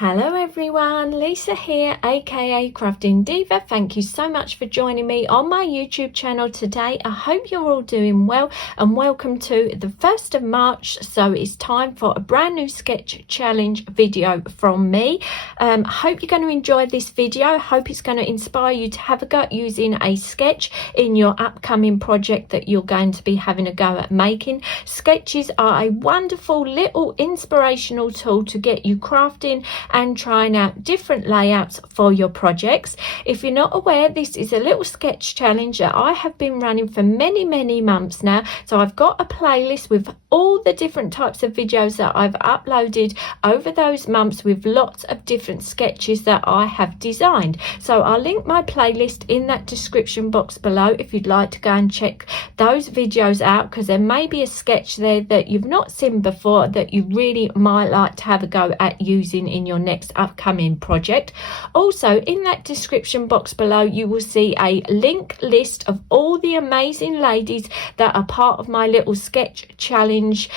Hello everyone, Lisa here, aka Crafting Diva. Thank you so much for joining me on my YouTube channel today. I hope you're all doing well and welcome to the 1st of March. So it's time for a brand new sketch challenge video from me. I hope you're going to enjoy this video. I hope it's going to inspire you to have a go at using a sketch in your upcoming project that you're going to be having a go at making. Sketches are a wonderful little inspirational tool to get you crafting and trying out different layouts for your projects. If you're not aware, this is a little sketch challenge that I have been running for many months now. So I've got a playlist with all the different types of videos that I've uploaded over those months with lots of different sketches that I have designed. So I'll link my playlist in that description box below if you'd like to go and check those videos out, because there may be a sketch there that you've not seen before that you really might like to have a go at using in your next upcoming project. Also, in that description box below you will see a link list of all the amazing ladies that are part of my little sketch challenge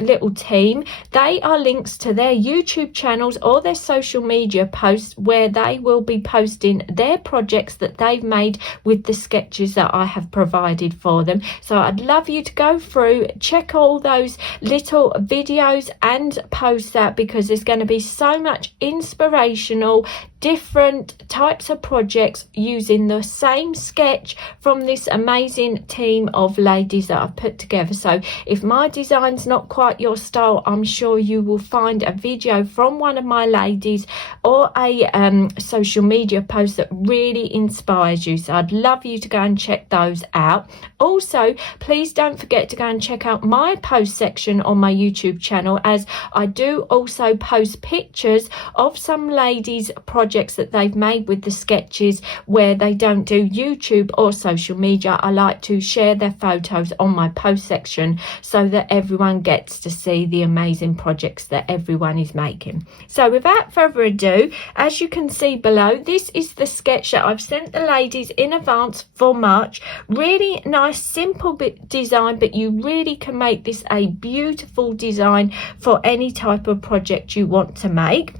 little team. They are links to their YouTube channels or their social media posts where they will be posting their projects that they've made with the sketches that I have provided for them. So I'd love you to go through, check all those little videos and post that, because there's going to be so much inspirational different types of projects using the same sketch from this amazing team of ladies that I've put together. So if my design's not quite your style, I'm sure you will find a video from one of my ladies or a social media post that really inspires you. So I'd love you to go and check those out. Also, please don't forget to go and check out my post section on my YouTube channel, as I do also post pictures of some ladies' projects that they've made with the sketches where they don't do YouTube or social media. I like to share their photos on my post section so that everyone gets to see the amazing projects that everyone is making. So without further ado, as you can see below, this is the sketch that I've sent the ladies in advance for March. Really nice simple design, but you really can make this a beautiful design for any type of project you want to make.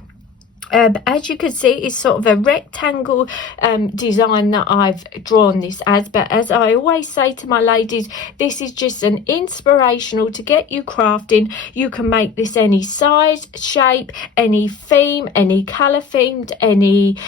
As you can see, it's sort of a rectangle design that I've drawn this as, but as I always say to my ladies, this is just an inspirational to get you crafting. You can make this any size, shape, any theme, any color themed, any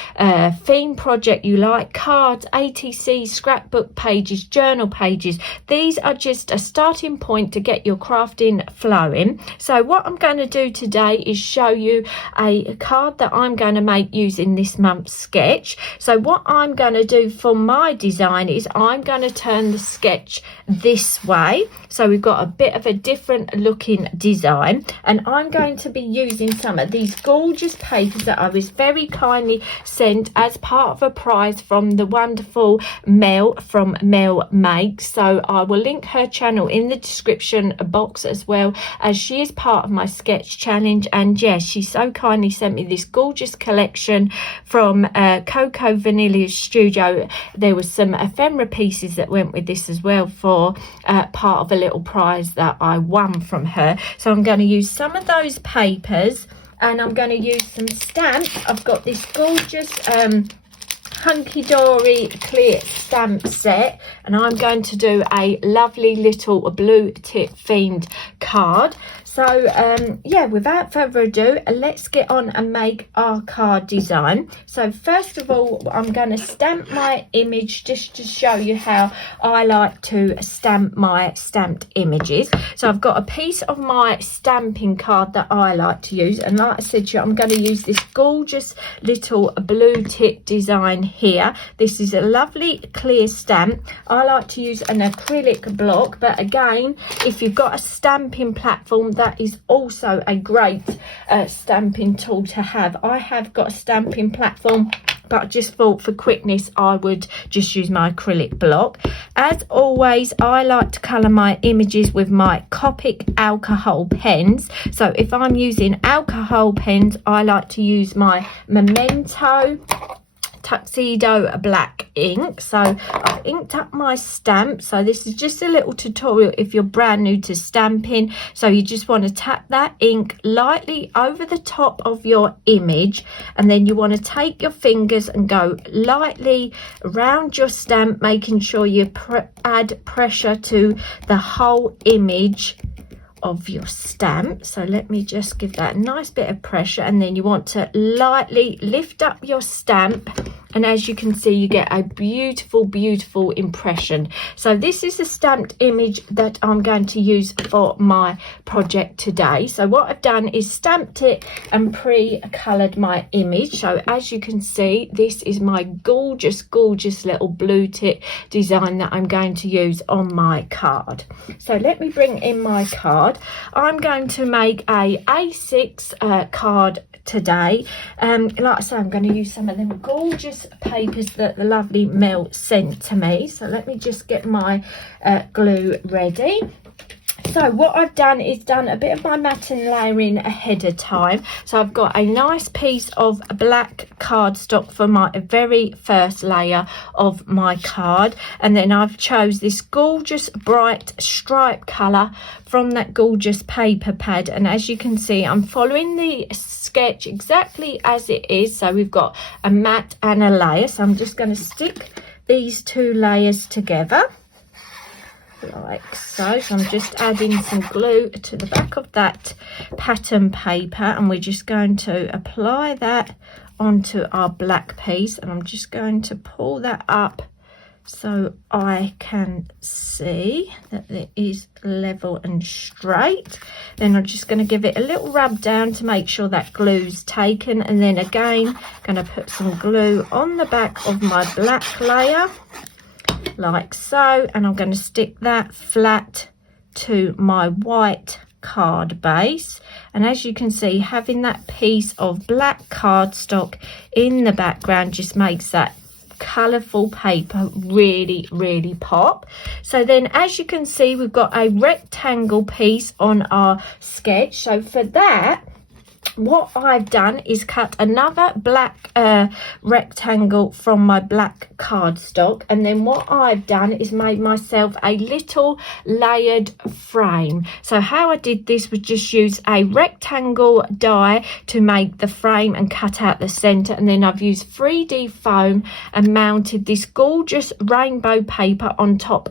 theme project you like, cards, ATC, scrapbook pages, journal pages. These are just a starting point to get your crafting flowing. So what I'm going to do today is show you a card that I'm going to make using this month's sketch. So what I'm going to do for my design is I'm going to turn the sketch this way, so we've got a bit of a different looking design, and I'm going to be using some of these gorgeous papers that I was very kindly sent as part of a prize from the wonderful Mel from Mel Makes. So I will link her channel in the description box, as well as she is part of my sketch challenge. And yes, she so kindly sent me this gorgeous collection from Coco Vanilla Studio. There was some ephemera pieces that went with this as well for part of a little prize that I won from her. So I'm going to use some of those papers, and I'm going to use some stamps. I've got this gorgeous Hunky Dory clear stamp set, and I'm going to do a lovely little blue tip themed card. So yeah, without further ado, let's get on and make our card design. So first of all, I'm going to stamp my image just to show you how I like to stamp my stamped images. So I've got a piece of my stamping card that I like to use, and like I said to you, I'm going to use this gorgeous little blue tip design here. This is a lovely clear stamp. I like to use an acrylic block, but again, if you've got a stamping platform, that is also a great stamping tool to have. I have got a stamping platform, but I just thought for quickness I would just use my acrylic block. As always, I like to colour my images with my Copic alcohol pens. So if I'm using alcohol pens, I like to use my Memento Tuxedo black ink. So I've inked up my stamp. So this is just a little tutorial if you're brand new to stamping. So you just want to tap that ink lightly over the top of your image, and then you want to take your fingers and go lightly around your stamp, making sure you add pressure to the whole image of your stamp. So let me just give that a nice bit of pressure, and then you want to lightly lift up your stamp, and as you can see, you get a beautiful impression. So this is a stamped image that I'm going to use for my project today. So what I've done is stamped it and pre-colored my image. So as you can see, this is my gorgeous little blue tip design that I'm going to use on my card. So let me bring in my card. I'm going to make a A6 card today. Like I say, I'm going to use some of them gorgeous papers that the lovely Mel sent to me. So let me just get my glue ready. So what I've done is done a bit of my matting layering ahead of time. So I've got a nice piece of black cardstock for my very first layer of my card, and then I've chose this gorgeous bright stripe colour from that gorgeous paper pad, and as you can see, I'm following the sketch exactly as it is. So we've got a matte and a layer, so I'm just going to stick these two layers together like so. So I'm just adding some glue to the back of that pattern paper, and we're just going to apply that onto our black piece, and I'm just going to pull that up so I can see that it is level and straight. Then I'm just going to give it a little rub down to make sure that glue's taken, and then again going to put some glue on the back of my black layer like so, and I'm going to stick that flat to my white card base. And as you can see, having that piece of black cardstock in the background just makes that colourful paper really pop. So then as you can see, we've got a rectangle piece on our sketch. So for that, what I've done is cut another black rectangle from my black cardstock, and then what I've done is made myself a little layered frame. So how I did this was just use a rectangle die to make the frame and cut out the center, and then I've used 3D foam and mounted this gorgeous rainbow paper on top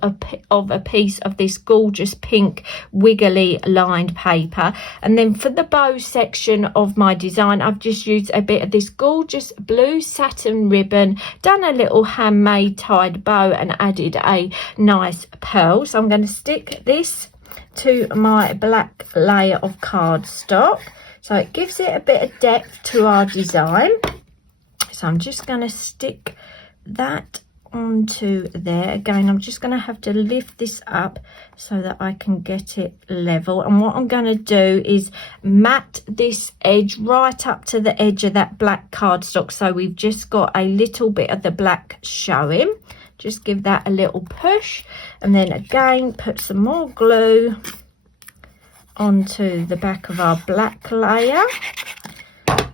of a piece of this gorgeous pink wiggly lined paper. And then for the bow section of my design, I've just used a bit of this gorgeous blue satin ribbon, done a little handmade tied bow, and added a nice pearl. So I'm going to stick this to my black layer of cardstock, so it gives it a bit of depth to our design. So I'm just going to stick that onto there. Again, I'm just going to have to lift this up so that I can get it level, and what I'm going to do is mat this edge right up to the edge of that black cardstock, so we've just got a little bit of the black showing. Just give that a little push, and then again put some more glue onto the back of our black layer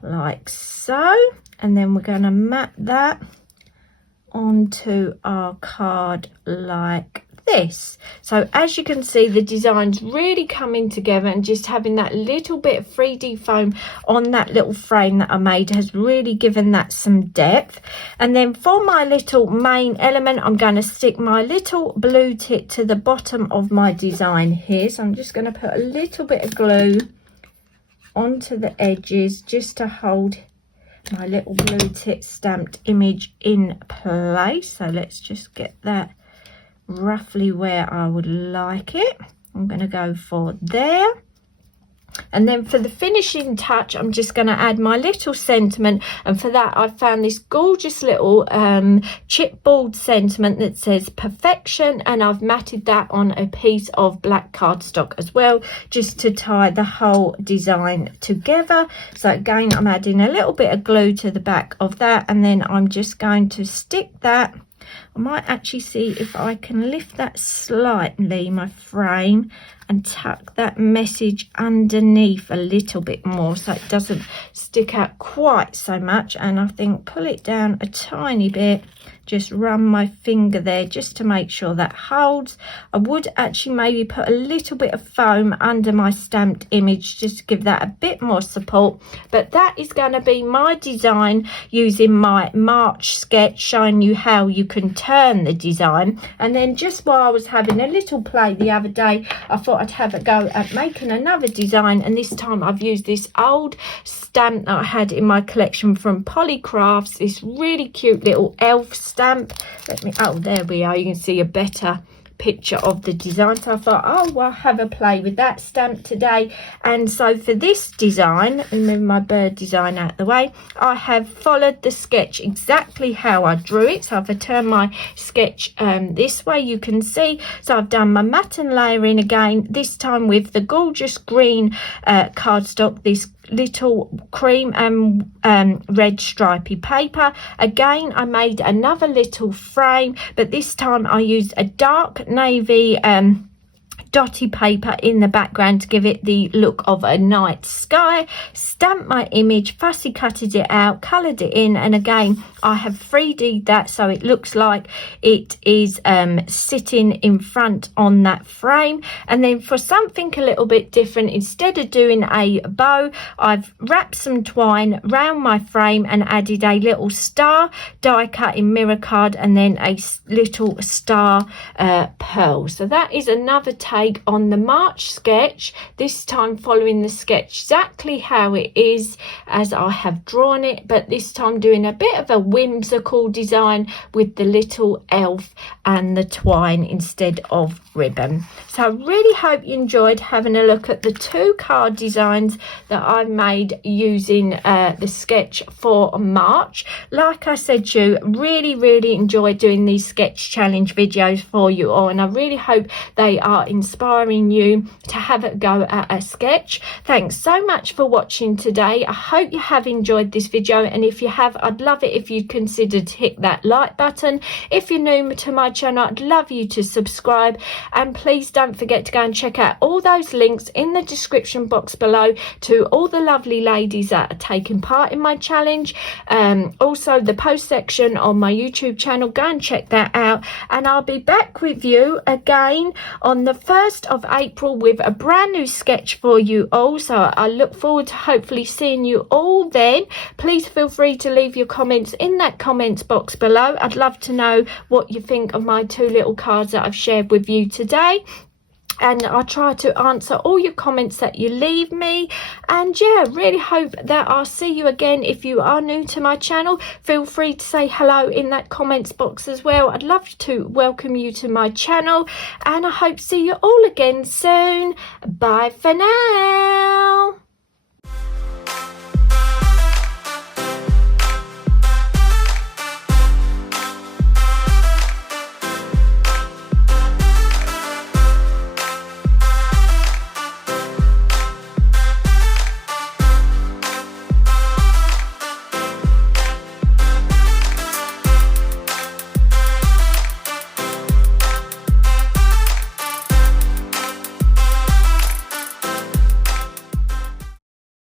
like so, and then we're going to mat that onto our card like this. So as you can see, the design's really coming together, and just having that little bit of 3D foam on that little frame that I made has really given that some depth. And then for my little main element, I'm going to stick my little blue tip to the bottom of my design here. So I'm just going to put a little bit of glue onto the edges just to hold my little blue tip stamped image in place. So let's just get that roughly where I would like it. I'm going to go for there, and then for the finishing touch, I'm just going to add my little sentiment, and for that I found this gorgeous little chipboard sentiment that says perfection, and I've matted that on a piece of black cardstock as well, just to tie the whole design together. So again, I'm adding a little bit of glue to the back of that, and then I'm just going to stick that I might actually see if I can lift that slightly, my frame, and tuck that message underneath a little bit more so it doesn't stick out quite so much. And I think pull it down a tiny bit, just run my finger there just to make sure that holds. I would actually maybe put a little bit of foam under my stamped image just to give that a bit more support. But that is going to be my design using my March sketch, showing you how you can turn the design. And then just while I was having a little play the other day, I thought I'd have a go at making another design, and this time I've used this old stamp that I had in my collection from Polycrafts, this really cute little elf stamp. Oh, there we are, you can see a better picture of the design. So I thought, oh, well, have a play with that stamp today. And so for this design, let me move my bird design out of the way, I have followed the sketch exactly how I drew it. So if I turn my sketch this way, you can see, so I've done my matte and layering again, this time with the gorgeous green cardstock, this little cream and red stripy paper. Again, I made another little frame, but this time I used a dark navy dotty paper in the background to give it the look of a night sky. Stamped my image, fussy cutted it out, coloured it in, and again I have 3D'd that so it looks like it is sitting in front on that frame. And then for something a little bit different, instead of doing a bow, I've wrapped some twine round my frame and added a little star die cut in mirror card and then a little star pearl. So that is another take on the March sketch, this time following the sketch exactly how it is as I have drawn it, but this time doing a bit of a whimsical design with the little elf and the twine instead of ribbon. So I really hope you enjoyed having a look at the two card designs that I've made using the sketch for March. Like I said to you, really enjoy doing these sketch challenge videos for you all, and I really hope they are inspiring you to have a go at a sketch. Thanks so much for watching today. I hope you have enjoyed this video, and if you have, I'd love it if you'd consider to hit that like button. If you're new to my channel, I'd love you to subscribe, and please don't forget to go and check out all those links in the description box below to all the lovely ladies that are taking part in my challenge. Also the post section on my YouTube channel, go and check that out, and I'll be back with you again on the 1st of April with a brand new sketch for you all. So I look forward to hopefully seeing you all then. Please feel free to leave your comments in that comments box below. I'd love to know what you think of my two little cards that I've shared with you today, and I'll try to answer all your comments that you leave me. And yeah, really hope that I'll see you again. If you are new to my channel, feel free to say hello in that comments box as well. I'd love to welcome you to my channel, and I hope to see you all again soon. Bye for now.